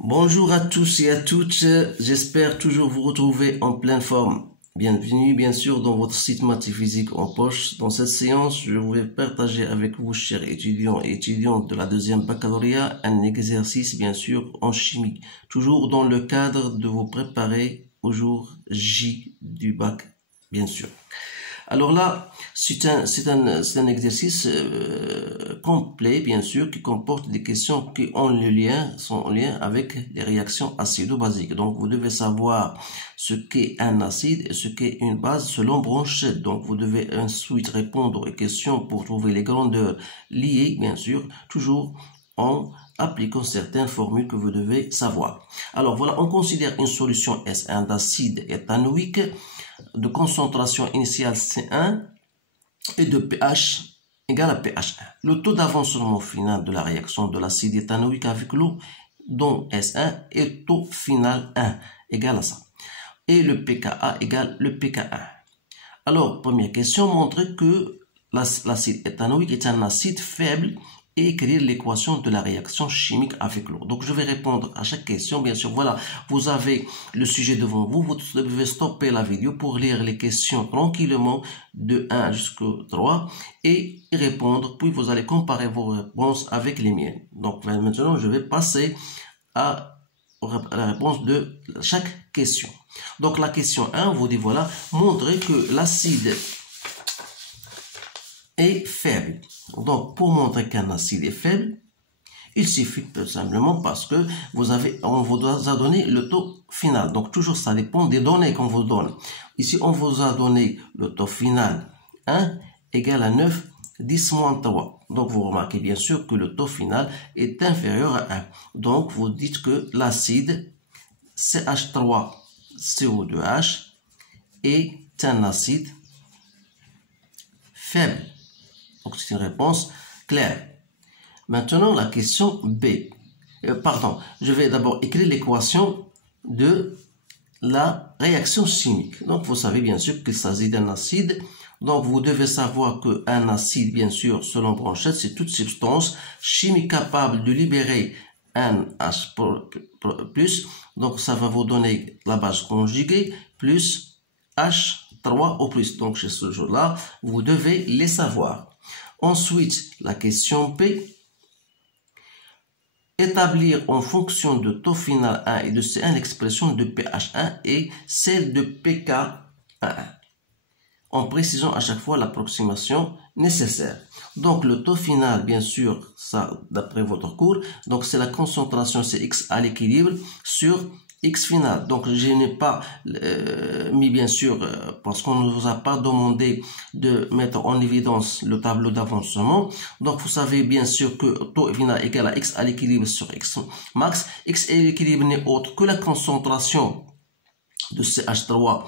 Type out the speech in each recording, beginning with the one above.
Bonjour à tous et à toutes, j'espère toujours vous retrouver en pleine forme. Bienvenue bien sûr dans votre site Mathéphysique en poche. Dans cette séance, je vais partager avec vous, chers étudiants et étudiantes de la deuxième baccalauréat, un exercice bien sûr en chimie, toujours dans le cadre de vous préparer au jour J du bac, bien sûr. Alors là, c'est un exercice complet, bien sûr, qui comporte des questions qui sont en lien avec les réactions acido-basiques. Donc, vous devez savoir ce qu'est un acide et ce qu'est une base selon Bronchet. Donc, vous devez ensuite répondre aux questions pour trouver les grandeurs liées, bien sûr, toujours en appliquant certaines formules que vous devez savoir. Alors voilà, on considère une solution S1 d'acide éthanoïque de concentration initiale C1 et de pH égale à pH1. Le taux d'avancement final de la réaction de l'acide éthanoïque avec l'eau, dont S1, est taux final 1 égale à ça. Et le pKa égale le pK1. Alors, première question, montrer que l'acide éthanoïque est un acide faible et écrire l'équation de la réaction chimique avec l'eau. Donc, je vais répondre à chaque question. Bien sûr, voilà, vous avez le sujet devant vous. Vous devez stopper la vidéo pour lire les questions tranquillement de 1 jusqu'au 3 et répondre. Puis, vous allez comparer vos réponses avec les miennes. Donc, maintenant, je vais passer à la réponse de chaque question. Donc, la question 1 vous dit, voilà, montrer que l'acide est faible. Donc, pour montrer qu'un acide est faible, il suffit tout simplement parce que on vous a donné le taux final. Donc, toujours ça dépend des données qu'on vous donne. Ici, on vous a donné le taux final 1 égale à 9, 10 moins 3. Donc, vous remarquez bien sûr que le taux final est inférieur à 1. Donc, vous dites que l'acide CH3CO2H est un acide faible. Donc, c'est une réponse claire. Maintenant, la question B. Je vais d'abord écrire l'équation de la réaction chimique. Donc, vous savez bien sûr qu'il s'agit d'un acide. Donc, vous devez savoir qu'un acide, bien sûr, selon Bronchet, c'est toute substance chimique capable de libérer un H+. Donc, ça va vous donner la base conjuguée plus H3 au plus. Donc, chez ce jour-là, vous devez les savoir. Ensuite, la question P. Établir en fonction de taux final 1 et de C1 l'expression de pH1 et celle de pK1, en précisant à chaque fois l'approximation nécessaire. Donc le taux final, bien sûr, ça d'après votre cours, donc c'est la concentration, c'est X à l'équilibre sur X final. Donc je n'ai pas mis bien sûr, parce qu'on ne vous a pas demandé de mettre en évidence le tableau d'avancement. Donc vous savez bien sûr que taux final égale à X à l'équilibre sur X max. X à l'équilibre n'est autre que la concentration de CH3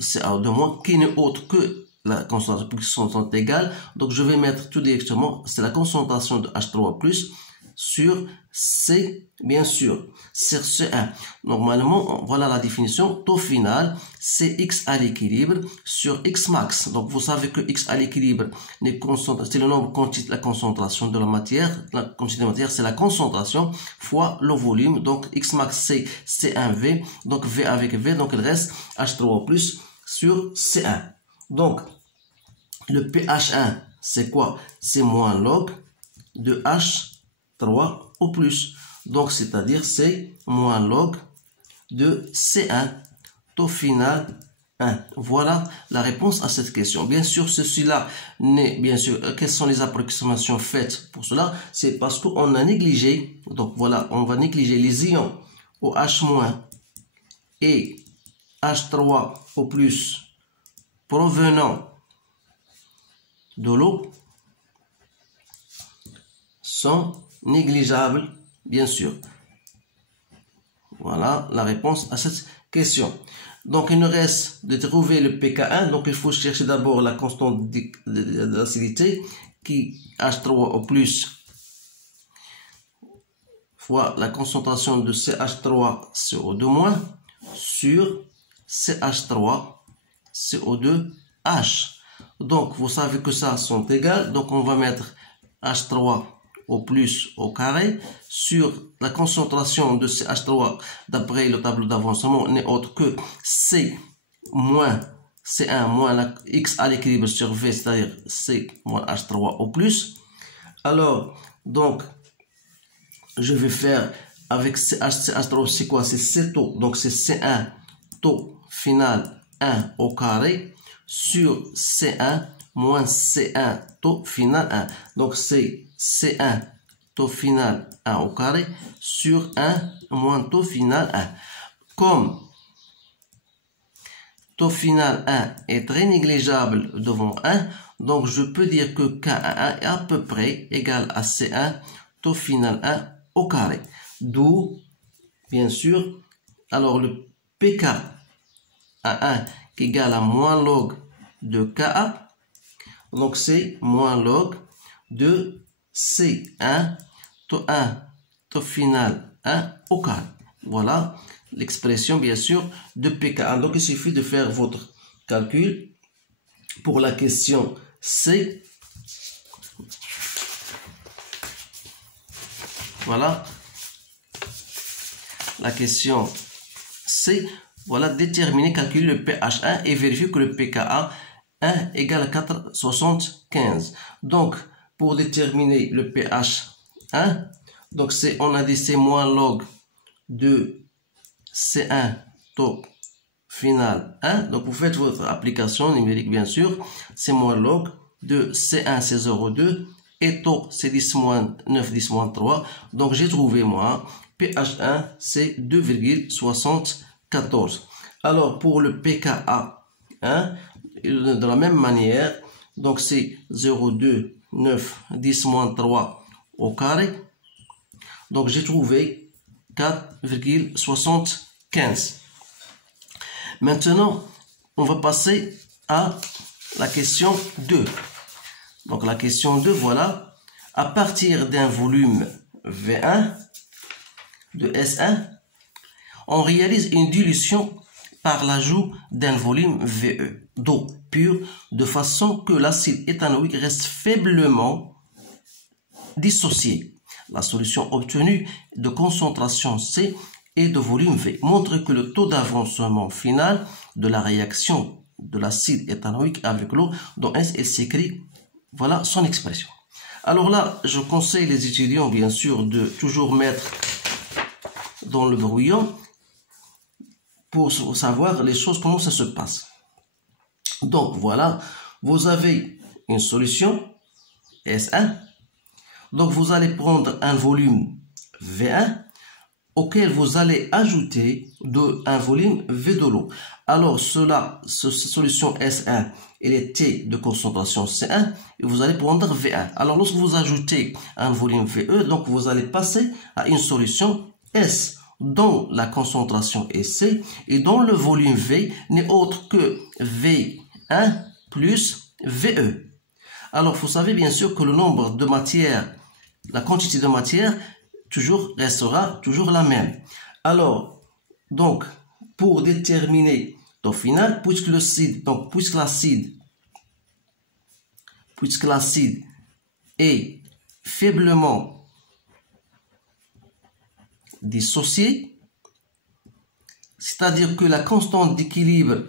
CA2- qui n'est autre que la concentration sont égales. Donc je vais mettre tout directement, c'est la concentration de H3+ sur C, bien sûr, sur C1. Normalement, voilà la définition. Taux final, c'est X à l'équilibre sur X max. Donc, vous savez que X à l'équilibre, c'est le nombre quantité, la concentration de la matière. La quantité de matière, c'est la concentration fois le volume. Donc, X max, c'est C1V. Donc, V avec V. Donc, il reste H3+ sur C1. Donc, le pH1, c'est quoi? C'est moins log de H3 au plus. Donc, c'est-à-dire c'est moins log de C1, taux final 1. Voilà la réponse à cette question. Bien sûr, ceci-là n'est, bien sûr, quelles sont les approximations faites pour cela? C'est parce qu'on a négligé, donc voilà, on va négliger les ions OH- et H3 au plus provenant de l'eau sont négligeables, bien sûr. Voilà la réponse à cette question. Donc, il nous reste de trouver le pK1. Donc, il faut chercher d'abord la constante d'acidité qui H3 au plus fois la concentration de CH3CO2- sur CH3CO2H. Donc, vous savez que ça sont égales. Donc, on va mettre H3 au plus au carré sur la concentration de CH3 d'après le tableau d'avancement n'est autre que C moins C1 moins la X à l'équilibre sur V, c'est-à-dire C moins H3 au plus. Alors, donc, je vais faire avec CH3, c'est quoi? C'est C taux, donc c'est C1 taux final 1 au carré sur C1 moins C1 taux final 1. Donc c'est C1 taux final 1 au carré sur 1 moins taux final 1. Comme taux final 1 est très négligeable devant 1, donc je peux dire que K1 est à peu près égal à C1 taux final 1 au carré. D'où, bien sûr, alors le PK à 1 qui est égal à moins log de Ka, donc c'est moins log de C1 taux 1 taux final 1 au carré. Voilà l'expression bien sûr de PK1. Donc il suffit de faire votre calcul pour la question C. Voilà la question C. Voilà, déterminer, calculer le pH1 et vérifier que le pKa 1 égale à 4,75. Donc, pour déterminer le pH1, donc on a dit c'est moins log de C1 taux final 1. Donc, vous faites votre application numérique, bien sûr. C'est moins log de C1, c'est 0,2. Et taux, c'est 10 moins 9, 10 moins 3. Donc, j'ai trouvé, moi, pH1, c'est 2,74. Alors, pour le pKa 1, de la même manière, donc c'est 0,2, 9, 10 moins 3 au carré. Donc, j'ai trouvé 4,75. Maintenant, on va passer à la question 2. Donc, la question 2, voilà. À partir d'un volume V1 de S1, on réalise une dilution par l'ajout d'un volume VE d'eau pure de façon que l'acide éthanoïque reste faiblement dissocié. La solution obtenue de concentration C et de volume V montre que le taux d'avancement final de la réaction de l'acide éthanoïque avec l'eau dont S s'écrit, voilà son expression. Alors là, je conseille les étudiants bien sûr de toujours mettre dans le brouillon pour savoir les choses, comment ça se passe. Donc voilà, vous avez une solution S1. Donc vous allez prendre un volume V1 auquel vous allez ajouter un volume V de l'eau. Alors cette solution S1, elle est T de concentration C1 et vous allez prendre V1. Alors lorsque vous ajoutez un volume VE, donc vous allez passer à une solution S dont la concentration est C et dont le volume V n'est autre que V1 plus VE. Alors vous savez bien sûr que le nombre de matières, la quantité de matière restera toujours la même. Alors, donc, pour déterminer au final, puisque l'acide est faiblement dissocié, c'est-à-dire que la constante d'équilibre,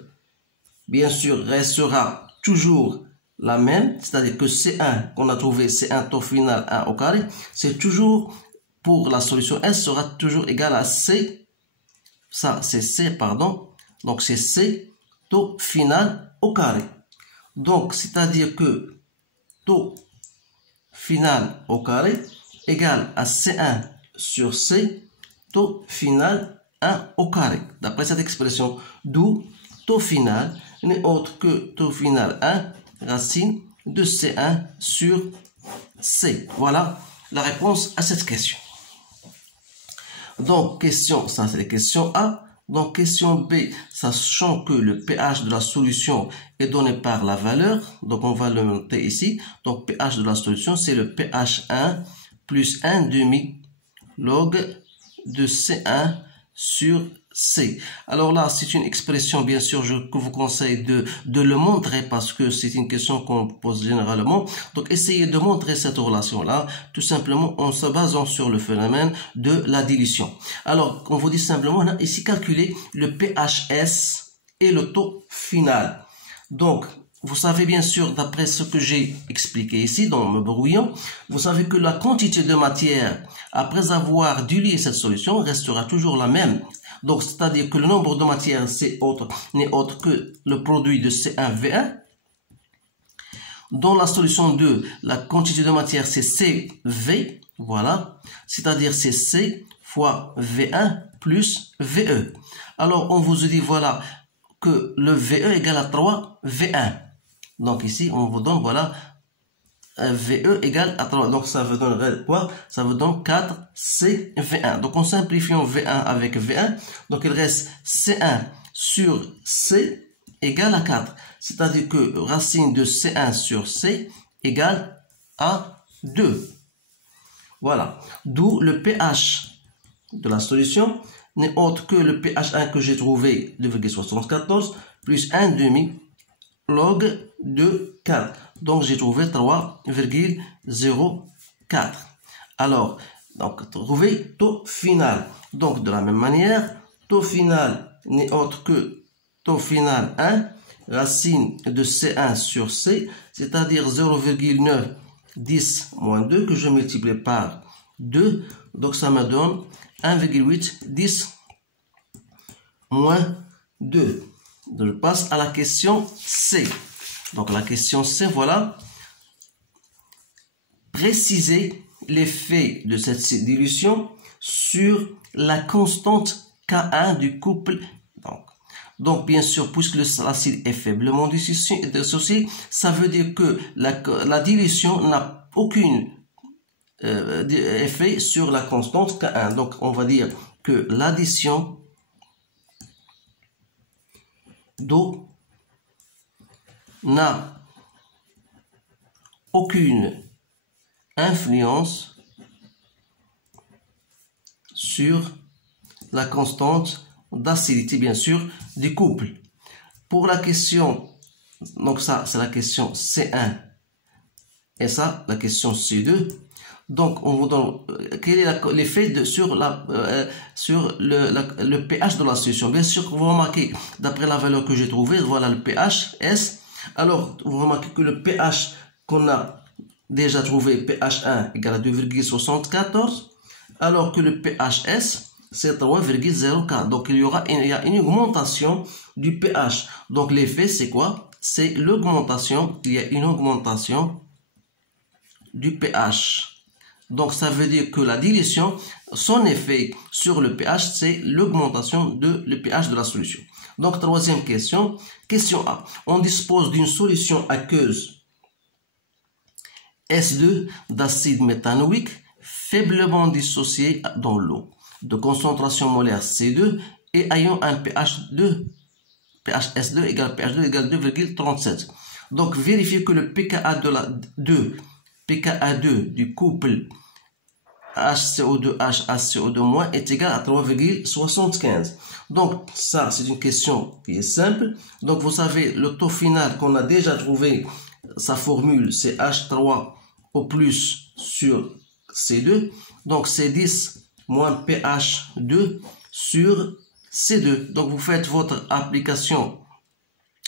bien sûr, restera toujours la même, c'est-à-dire que C1 qu'on a trouvé, C1 taux final 1 au carré, c'est toujours, pour la solution S, sera toujours égal à C, ça c'est C, pardon, donc c'est C taux final au carré. Donc, c'est-à-dire que taux final au carré égale à C1 sur C taux final 1 au carré. D'après cette expression, d'où taux final n'est autre que taux final 1 racine de C1 sur C. Voilà la réponse à cette question. Donc, question, ça c'est la question A. Donc, question B, sachant que le pH de la solution est donné par la valeur, donc on va le noter ici. Donc, pH de la solution, c'est le pH 1 plus 1 demi log de C1 sur C. Alors là, c'est une expression, bien sûr, que vous conseille de le montrer parce que c'est une question qu'on pose généralement. Donc, essayez de montrer cette relation-là, tout simplement en se basant sur le phénomène de la dilution. Alors, on vous dit simplement, on a ici calculé le pHs et le taux final. Donc, vous savez bien sûr, d'après ce que j'ai expliqué ici dans le brouillon, vous savez que la quantité de matière, après avoir dilué cette solution, restera toujours la même. Donc, c'est-à-dire que le nombre de matières n'est autre que le produit de C1V1. Dans la solution 2, la quantité de matière, c'est CV, voilà. C'est-à-dire c'est C fois V1 plus VE. Alors, on vous dit, voilà, que le VE égale à 3V1. Donc ici, on vous donne, voilà, VE égale à 3. Donc ça veut donner quoi? Ça veut donner 4CV1. Donc en simplifiant V1 avec V1, donc il reste C1 sur C égale à 4. C'est-à-dire que racine de C1 sur C égale à 2. Voilà. D'où le pH de la solution n'est autre que le pH1 que j'ai trouvé, 2,74, plus 1,5 log de 4. Donc, j'ai trouvé 3,04. Alors, donc, trouver taux final. Donc, de la même manière, taux final n'est autre que taux final 1, racine de C1 sur C, c'est-à-dire 0,910 moins 2 que je multiplie par 2. Donc, ça me donne 1,810 moins 2. Je passe à la question C. Donc la question C, voilà. Préciser l'effet de cette dilution sur la constante K1 du couple. Donc bien sûr, puisque l'acide est faiblement dissocié, ça veut dire que la dilution n'a aucun effet sur la constante K1. Donc on va dire que l'addition d'eau n'a aucune influence sur la constante d'acidité, bien sûr, du couple. Pour la question, donc ça, c'est la question C1 et ça, la question C2. Donc, on vous donne quel est l'effet sur le pH de la solution. Bien sûr, vous remarquez, d'après la valeur que j'ai trouvée, voilà le pH S. Alors, vous remarquez que le pH qu'on a déjà trouvé, pH1 égale à 2,74, alors que le pH S, c'est 3,04. Donc, il y a une augmentation du pH. Donc, l'effet, c'est quoi? C'est l'augmentation, il y a une augmentation du pH. Donc, ça veut dire que la dilution, son effet sur le pH, c'est l'augmentation de le pH de la solution. Donc, troisième question. Question A. On dispose d'une solution aqueuse S2 d'acide méthanoïque faiblement dissocié dans l'eau, de concentration molaire C2 et ayant un pH2, pHS2 égale pH2 égale 2,37. Donc, vérifiez que le pKa2 du couple HCO2 HCO2- est égal à 3,75. Donc, ça, c'est une question qui est simple. Donc, vous savez, le taux final qu'on a déjà trouvé, sa formule, c'est H3 au plus sur C2. Donc, c'est 10 moins pH2 sur C2. Donc, vous faites votre application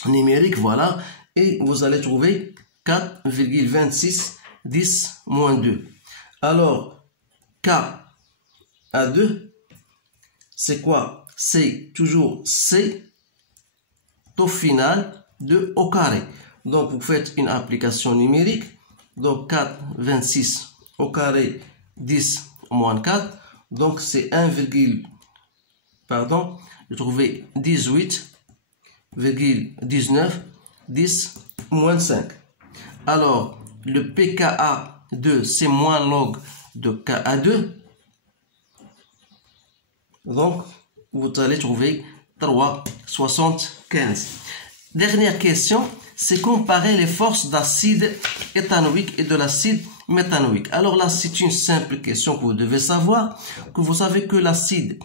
numérique, voilà, et vous allez trouver 4,26 10 moins 2. Alors, K-A2, c'est quoi? C'est toujours C, taux final de au carré. Donc, vous faites une application numérique. Donc, 4,26 au carré, 10 moins 4. Donc, c'est je trouvais 18,19, 10 moins 5. Alors, le pKa2, c'est moins log de Ka2. Donc, vous allez trouver 3,75. Dernière question, c'est comparer les forces d'acide éthanoïque et de l'acide méthanoïque. Alors là, c'est une simple question que vous devez savoir, que vous savez que l'acide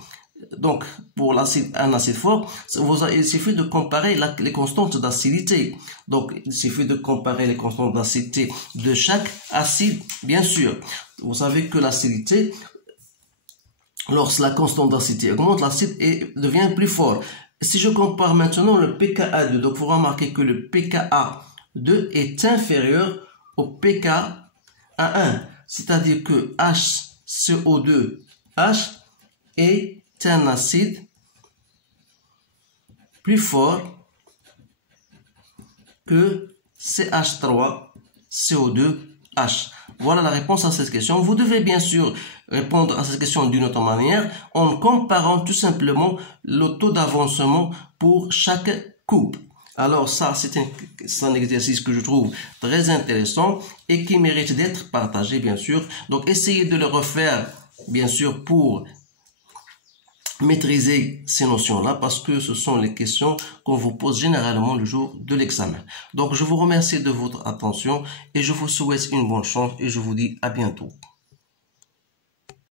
Donc, pour un acide fort, il suffit de comparer les constantes d'acidité. Donc, il suffit de comparer les constantes d'acidité de chaque acide, bien sûr. Vous savez que l'acidité, lorsque la constante d'acidité augmente, l'acide devient plus fort. Si je compare maintenant le pKa2, donc vous remarquez que le pKa2 est inférieur au pKa1, c'est-à-dire que HCO2H est un acide plus fort que CH3CO2H. Voilà la réponse à cette question. Vous devez bien sûr répondre à cette question d'une autre manière en comparant tout simplement le taux d'avancement pour chaque coupe. Alors ça, c'est un exercice que je trouve très intéressant et qui mérite d'être partagé, bien sûr. Donc essayez de le refaire, bien sûr, pour maîtriser ces notions-là parce que ce sont les questions qu'on vous pose généralement le jour de l'examen. Donc, je vous remercie de votre attention et je vous souhaite une bonne chance et je vous dis à bientôt.